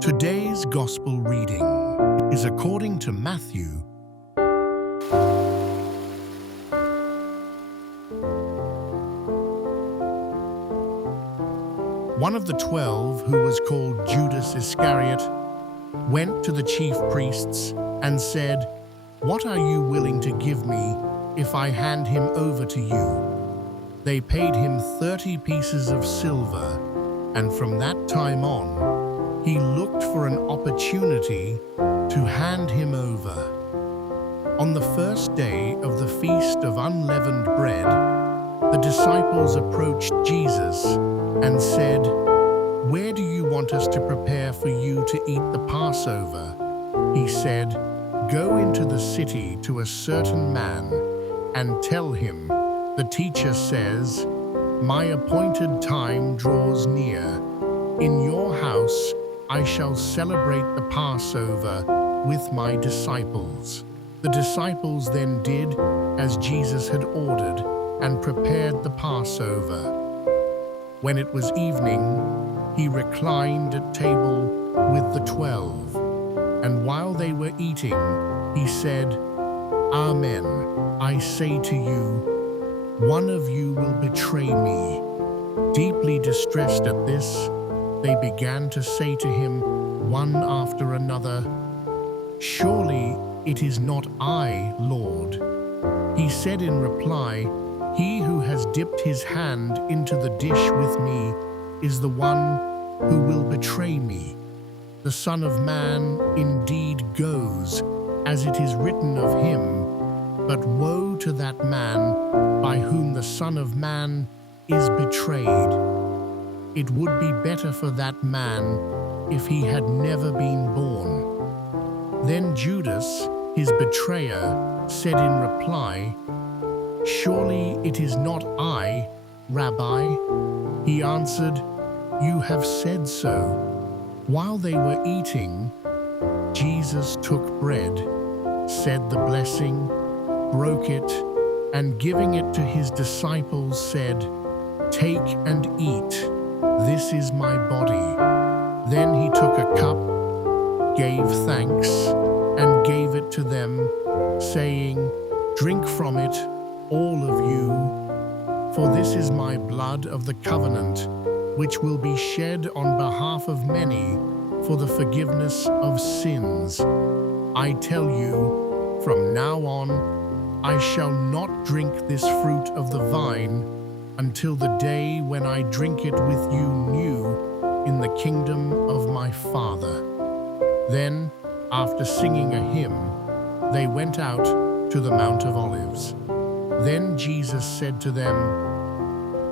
Today's Gospel reading is according to Matthew. One of the 12, who was called Judas Iscariot, went to the chief priests and said, "What are you willing to give me if I hand him over to you?" They paid him 30 pieces of silver, and from that time on, he looked for an opportunity to hand him over. On the first day of the Feast of Unleavened Bread, the disciples approached Jesus and said, "Where do you want us to prepare for you to eat the Passover?" He said, "Go into the city to a certain man and tell him, 'The teacher says, my appointed time draws near. In your house I shall celebrate the Passover with my disciples.'" The disciples then did as Jesus had ordered and prepared the Passover. When it was evening, he reclined at table with the 12, and while they were eating, he said, "Amen, I say to you, one of you will betray me." Deeply distressed at this, they began to say to him, one after another, "Surely it is not I, Lord." He said in reply, "He who has dipped his hand into the dish with me is the one who will betray me. The Son of Man indeed goes, as it is written of him, but woe to that man by whom the Son of Man is betrayed. It would be better for that man if he had never been born." Then Judas, his betrayer, said in reply, "Surely it is not I, Rabbi." He answered, "You have said so." While they were eating, Jesus took bread, said the blessing, broke it, and giving it to his disciples said, "Take and eat. This is my body." Then he took a cup, gave thanks, and gave it to them, saying, "Drink from it, all of you, for this is my blood of the covenant, which will be shed on behalf of many for the forgiveness of sins. I tell you, from now on, I shall not drink this fruit of the vine until the day when I drink it with you new in the kingdom of my Father." Then, after singing a hymn, they went out to the Mount of Olives. Then Jesus said to them,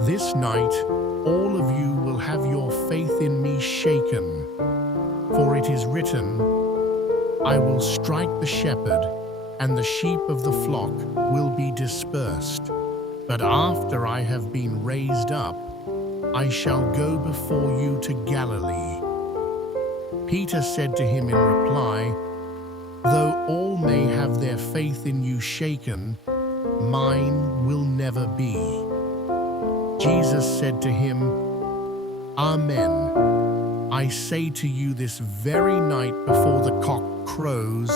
"This night all of you will have your faith in me shaken. For it is written, 'I will strike the shepherd, and the sheep of the flock will be dispersed.' But after I have been raised up, I shall go before you to Galilee." Peter said to him in reply, "Though all may have their faith in you shaken, mine will never be." Jesus said to him, "Amen. I say to you, this very night before the cock crows,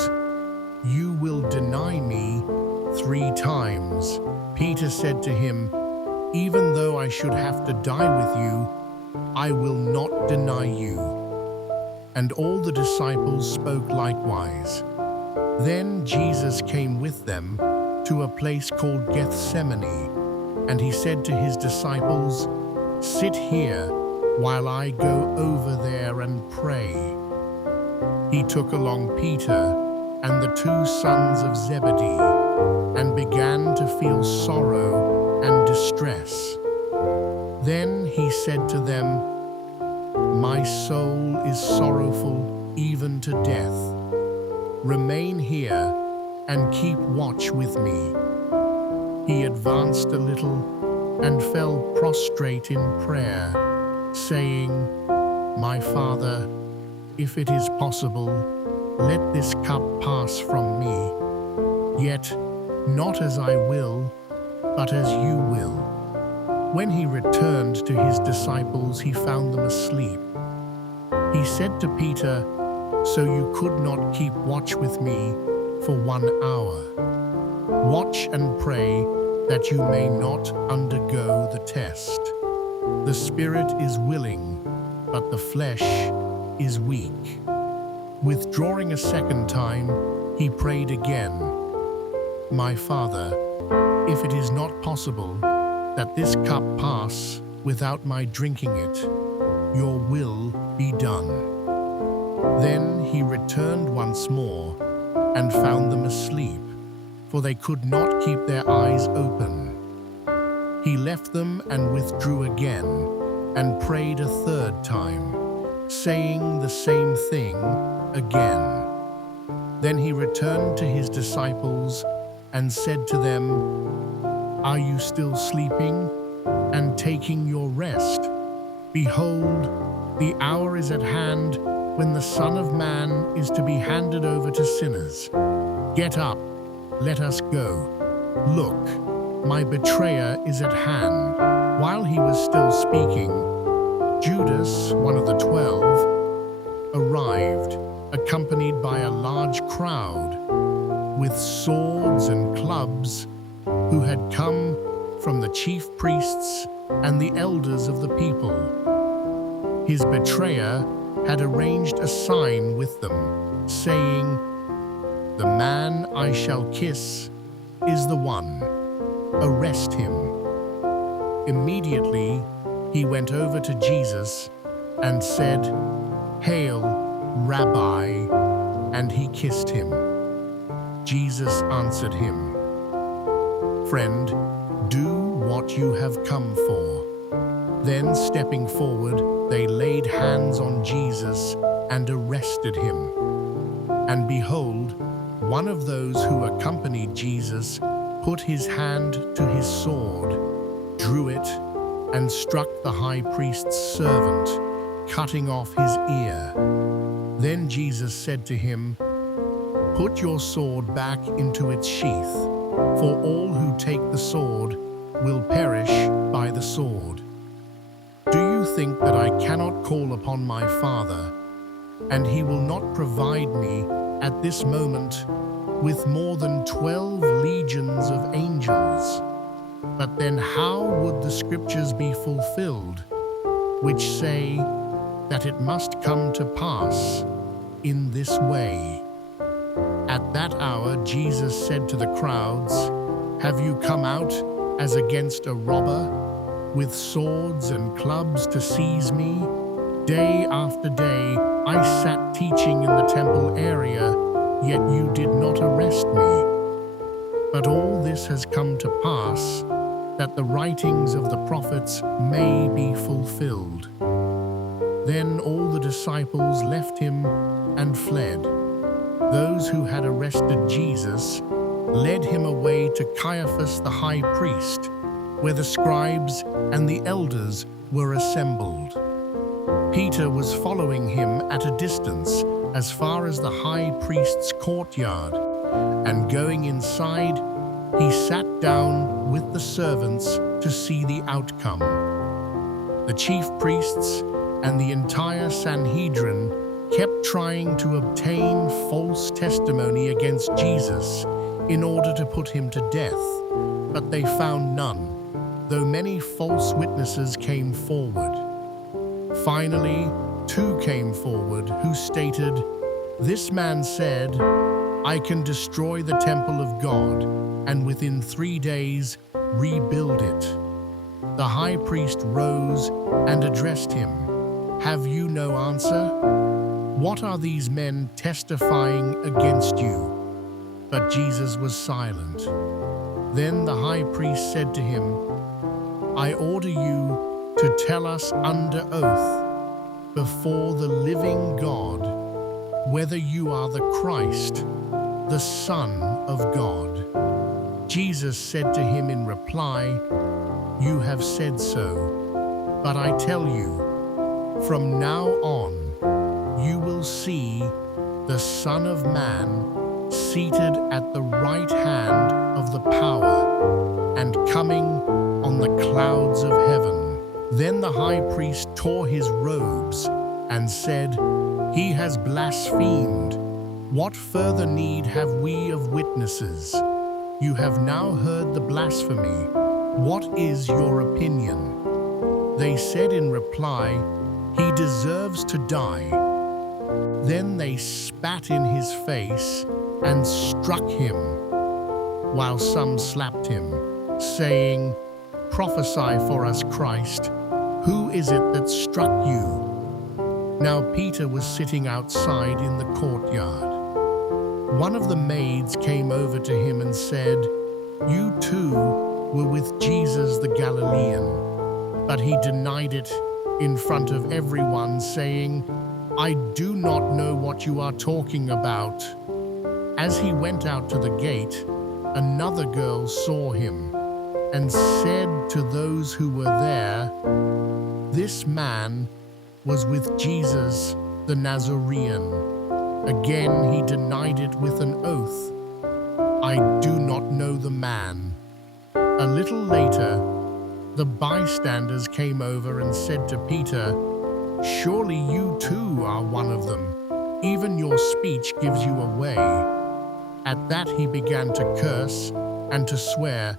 you will deny me 3 times. Peter said to him, "Even though I should have to die with you, I will not deny you." And all the disciples spoke likewise. Then Jesus came with them to a place called Gethsemane, and he said to his disciples, "Sit here while I go over there and pray." He took along Peter and the 2 sons of Zebedee, and began to feel sorrow and distress. Then he said to them, "My soul is sorrowful even to death. Remain here and keep watch with me." He advanced a little and fell prostrate in prayer, saying, "My Father, if it is possible, let this cup pass from me. Yet not as I will, but as you will." When he returned to his disciples, he found them asleep. He said to Peter, "So you could not keep watch with me for 1 hour? Watch and pray that you may not undergo the test. The spirit is willing, but the flesh is weak." Withdrawing a second time, he prayed again, "My Father, if it is not possible that this cup pass without my drinking it, your will be done." Then he returned once more and found them asleep, for they could not keep their eyes open. He left them and withdrew again and prayed a third time, saying the same thing again. Then he returned to his disciples and said to them, "Are you still sleeping and taking your rest? Behold, the hour is at hand when the Son of Man is to be handed over to sinners. Get up, let us go. Look, my betrayer is at hand." While he was still speaking, Judas, one of the 12, arrived, accompanied by a large crowd, with swords and clubs, who had come from the chief priests and the elders of the people. His betrayer had arranged a sign with them, saying, "The man I shall kiss is the one. Arrest him." Immediately, he went over to Jesus and said, "Hail, Rabbi," and he kissed him. Jesus answered him, "Friend, do what you have come for." Then, stepping forward, they laid hands on Jesus and arrested him. And behold, one of those who accompanied Jesus put his hand to his sword, drew it, and struck the high priest's servant, cutting off his ear. Then Jesus said to him, "Put your sword back into its sheath, for all who take the sword will perish by the sword. Do you think that I cannot call upon my Father, and he will not provide me at this moment with more than 12 legions of angels? But then how would the scriptures be fulfilled, which say that it must come to pass in this way?" At that hour, Jesus said to the crowds, "Have you come out as against a robber, with swords and clubs to seize me? Day after day, I sat teaching in the temple area, yet you did not arrest me. But all this has come to pass, that the writings of the prophets may be fulfilled." Then all the disciples left him and fled. Those who had arrested Jesus led him away to Caiaphas the high priest, where the scribes and the elders were assembled. Peter was following him at a distance as far as the high priest's courtyard, and going inside, he sat down with the servants to see the outcome. The chief priests and the entire Sanhedrin kept trying to obtain false testimony against Jesus in order to put him to death, but they found none, though many false witnesses came forward. Finally, 2 came forward who stated, "This man said, 'I can destroy the temple of God, and within 3 days rebuild it.'" The high priest rose and addressed him, "Have you no answer? What are these men testifying against you?" But Jesus was silent. Then the high priest said to him, "I order you to tell us under oath, before the living God, whether you are the Christ, the Son of God." Jesus said to him in reply, "You have said so. But I tell you, from now on, you will see the Son of Man seated at the right hand of the power and coming clouds of heaven. Then the high priest tore his robes and said, "He has blasphemed. What further need have we of witnesses? You have now heard the blasphemy. What is your opinion?" They said in reply, "He deserves to die." Then they spat in his face and struck him, while some slapped him, saying, "Prophesy for us, Christ. Who is it that struck you?" Now Peter was sitting outside in the courtyard. One of the maids came over to him and said, "You too were with Jesus the Galilean." But he denied it in front of everyone, saying, "I do not know what you are talking about." As he went out to the gate, another girl saw him and said to those who were there, "This man was with Jesus the Nazarene." Again he denied it with an oath, "I do not know the man." A little later, the bystanders came over and said to Peter, "Surely you too are one of them. Even your speech gives you away." At that he began to curse and to swear,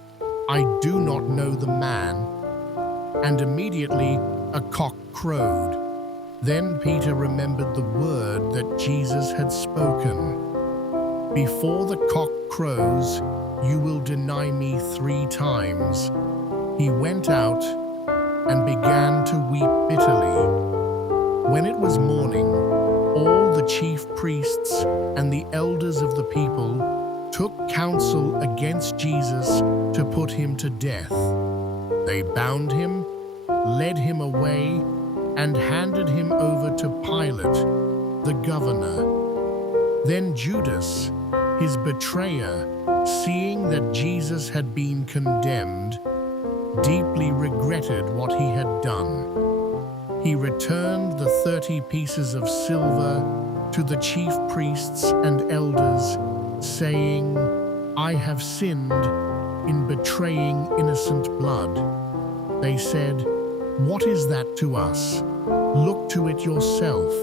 "I do not know the man." And immediately a cock crowed. Then Peter remembered the word that Jesus had spoken, "Before the cock crows, you will deny me 3 times." He went out and began to weep bitterly. When it was morning, all the chief priests and the elders of the people took counsel against Jesus to put him to death. They bound him, led him away, and handed him over to Pilate, the governor. Then Judas, his betrayer, seeing that Jesus had been condemned, deeply regretted what he had done. He returned the 30 pieces of silver to the chief priests and elders, saying, "I have sinned in betraying innocent blood." They said, "What is that to us? Look to it yourself."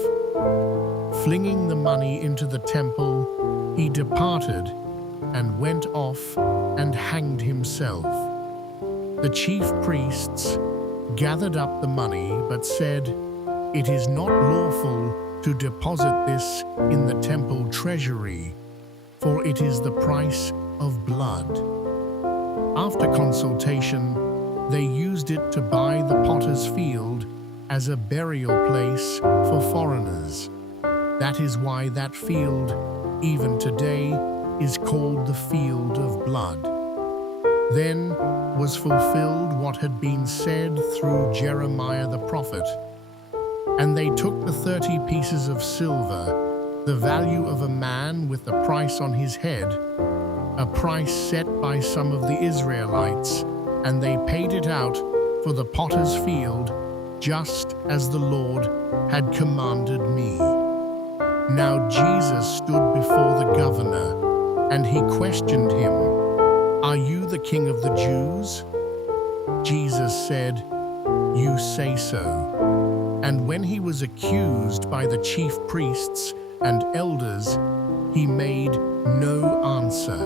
Flinging the money into the temple, he departed and went off and hanged himself. The chief priests gathered up the money but said, "It is not lawful to deposit this in the temple treasury, for it is the price of blood." After consultation, they used it to buy the potter's field as a burial place for foreigners. That is why that field, even today, is called the Field of Blood. Then was fulfilled what had been said through Jeremiah the prophet. And they took the 30 pieces of silver, the value of a man with the price on his head, a price set by some of the Israelites, and they paid it out for the potter's field, just as the Lord had commanded me. Now Jesus stood before the governor, and he questioned him, "Are you the king of the Jews?" Jesus said, "You say so." And when he was accused by the chief priests and elders, he made no answer.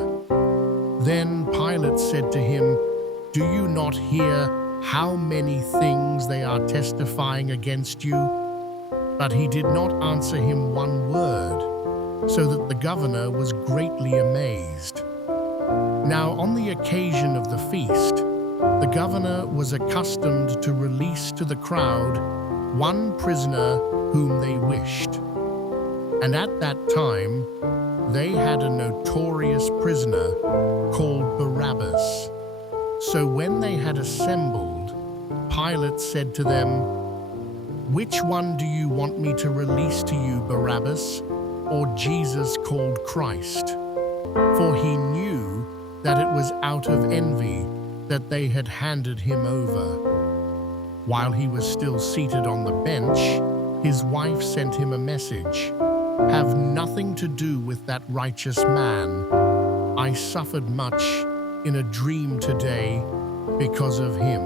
Then Pilate said to him, "Do you not hear how many things they are testifying against you?" But he did not answer him one word, so that the governor was greatly amazed. Now on the occasion of the feast, the governor was accustomed to release to the crowd one prisoner whom they wished. And at that time, they had a notorious prisoner called Barabbas. So when they had assembled, Pilate said to them, "Which one do you want me to release to you, Barabbas, or Jesus called Christ?" For he knew that it was out of envy that they had handed him over. While he was still seated on the bench, his wife sent him a message, "Have nothing to do with that righteous man. I suffered much in a dream today because of him."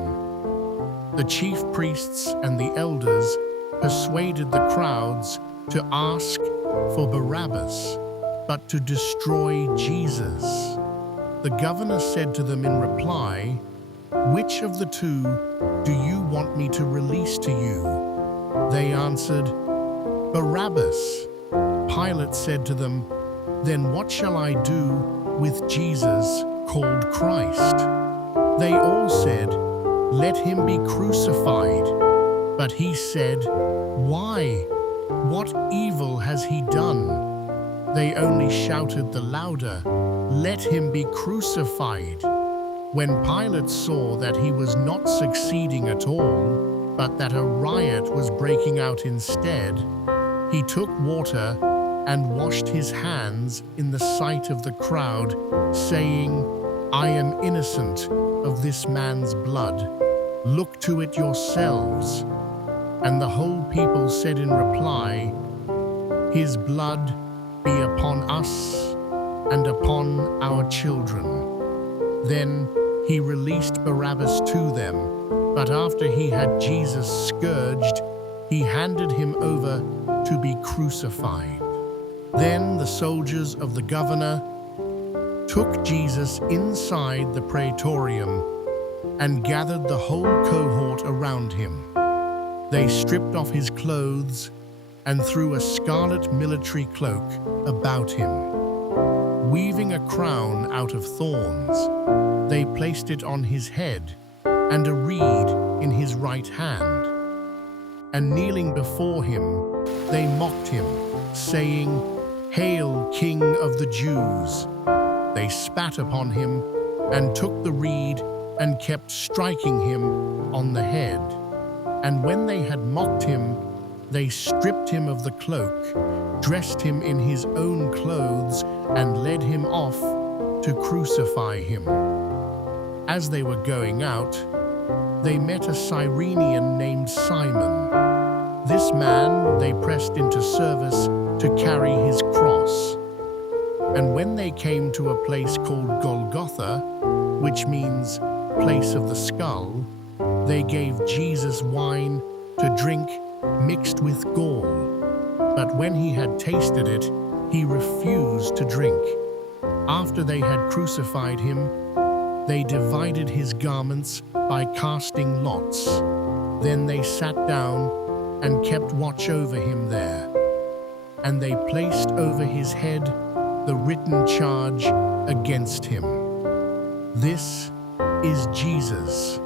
The chief priests and the elders persuaded the crowds to ask for Barabbas, but to destroy Jesus. The governor said to them in reply, "Which of the two do you want me to release to you?" They answered, "Barabbas." Pilate said to them, "Then what shall I do with Jesus called Christ?" They all said, "Let him be crucified." But he said, "Why? What evil has he done?" They only shouted the louder, "Let him be crucified." When Pilate saw that he was not succeeding at all, but that a riot was breaking out instead, he took water and washed his hands in the sight of the crowd, saying, "I am innocent of this man's blood. Look to it yourselves." And the whole people said in reply, "His blood be upon us and upon our children." Then he released Barabbas to them, but after he had Jesus scourged, he handed him over to be crucified. Then the soldiers of the governor took Jesus inside the praetorium and gathered the whole cohort around him. They stripped off his clothes and threw a scarlet military cloak about him. Weaving a crown out of thorns, they placed it on his head and a reed in his right hand. And kneeling before him, they mocked him, saying, "Hail, King of the Jews!" They spat upon him and took the reed and kept striking him on the head. And when they had mocked him, they stripped him of the cloak, dressed him in his own clothes, and led him off to crucify him. As they were going out, they met a Cyrenian named Simon. This man they pressed into service to carry his cross. And when they came to a place called Golgotha, which means place of the skull, they gave Jesus wine to drink mixed with gall. But when he had tasted it, he refused to drink. After they had crucified him, they divided his garments by casting lots. Then they sat down and kept watch over him there. And they placed over his head the written charge against him. "This is Jesus,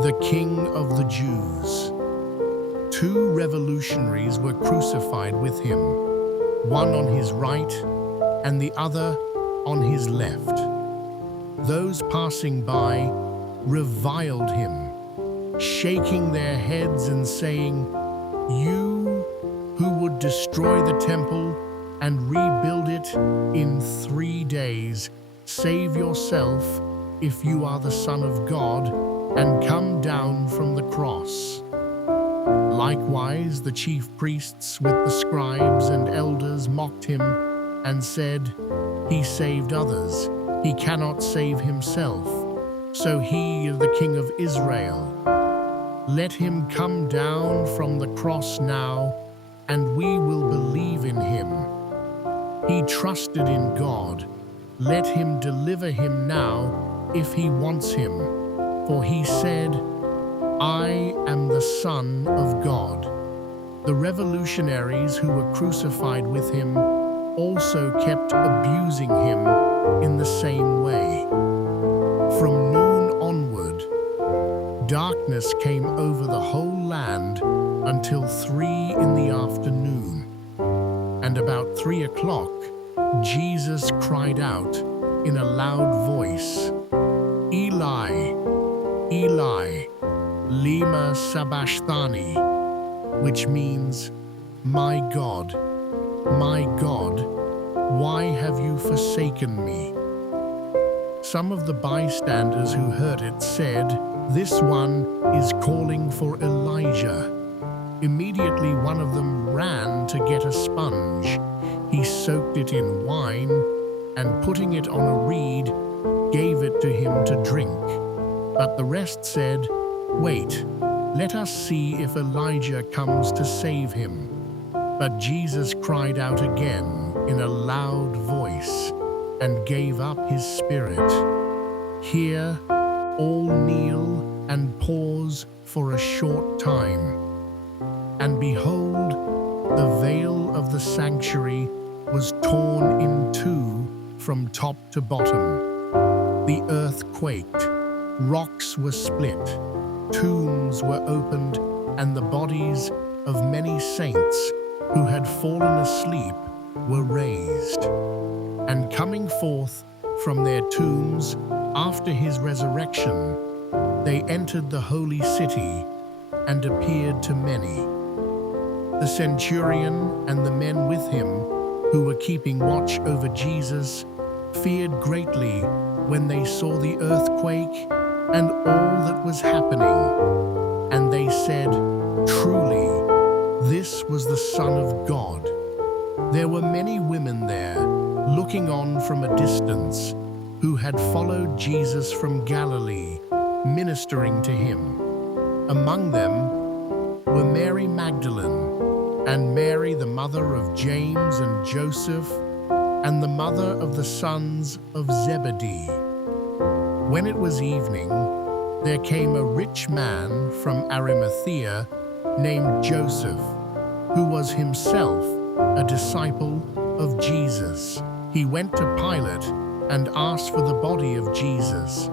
the King of the Jews." 2 revolutionaries were crucified with him, one on his right and the other on his left. Those passing by reviled him, shaking their heads and saying, "You who would destroy the temple and rebuild it in 3 days, save yourself if you are the Son of God, and come down from the cross." Likewise, the chief priests with the scribes and elders mocked him and said, "He saved others. He cannot save himself. So he is the King of Israel. Let him come down from the cross now, and we will believe in him. He trusted in God. Let him deliver him now if he wants him. For he said, 'I am the Son of God.'" The revolutionaries who were crucified with him also kept abusing him in the same way. From noon onward, darkness came over the whole land until 3 in the afternoon. And about 3 o'clock, Jesus cried out in a loud voice, "Eli, Eli, lema sabachthani," which means, my God, why have you forsaken me?" Some of the bystanders who heard it said, "This one is calling for Elijah." Immediately one of them ran to get a sponge. He soaked it in wine and, putting it on a reed, gave it to him to drink. But the rest said, "Wait, "Let us see if Elijah comes to save him." But Jesus cried out again in a loud voice and gave up his spirit. Here, all kneel and pause for a short time. And behold, the veil of the sanctuary was torn in two from top to bottom. The earth quaked, rocks were split, tombs were opened, and the bodies of many saints who had fallen asleep were raised. And coming forth from their tombs after his resurrection, they entered the holy city and appeared to many. The centurion and the men with him, who were keeping watch over Jesus, feared greatly when they saw the earthquake and all that was happening. And they said, "Truly, this was the Son of God." There were many women there, looking on from a distance, who had followed Jesus from Galilee, ministering to him. Among them were Mary Magdalene, and Mary the mother of James and Joseph, and the mother of the sons of Zebedee. When it was evening, there came a rich man from Arimathea named Joseph, who was himself a disciple of Jesus. He went to Pilate and asked for the body of Jesus.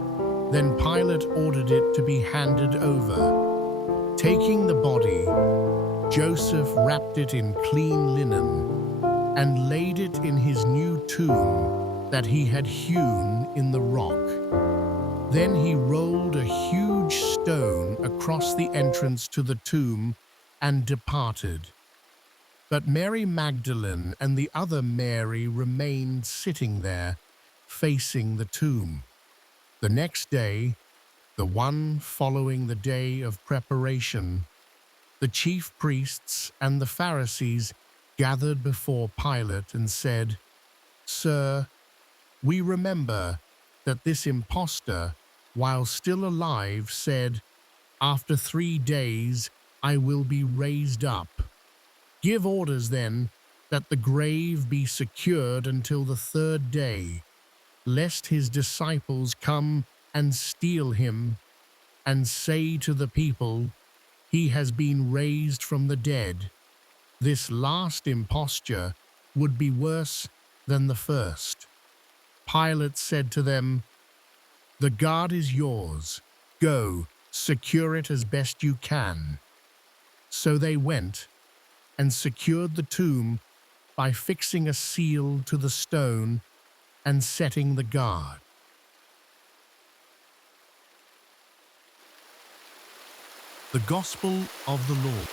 Then Pilate ordered it to be handed over. Taking the body, Joseph wrapped it in clean linen and laid it in his new tomb that he had hewn in the rock. Then he rolled a huge stone across the entrance to the tomb and departed. But Mary Magdalene and the other Mary remained sitting there, facing the tomb. The next day, the one following the day of preparation, the chief priests and the Pharisees gathered before Pilate and said, "Sir, we remember that this impostor, while still alive, said, 'After 3 days I will be raised up.' Give orders then that the grave be secured until the 3rd day, lest his disciples come and steal him and say to the people, 'He has been raised from the dead.' This last imposture would be worse than the first." Pilate said to them, "The guard is yours. Go, secure it as best you can." So they went and secured the tomb by fixing a seal to the stone and setting the guard. The Gospel of the Lord.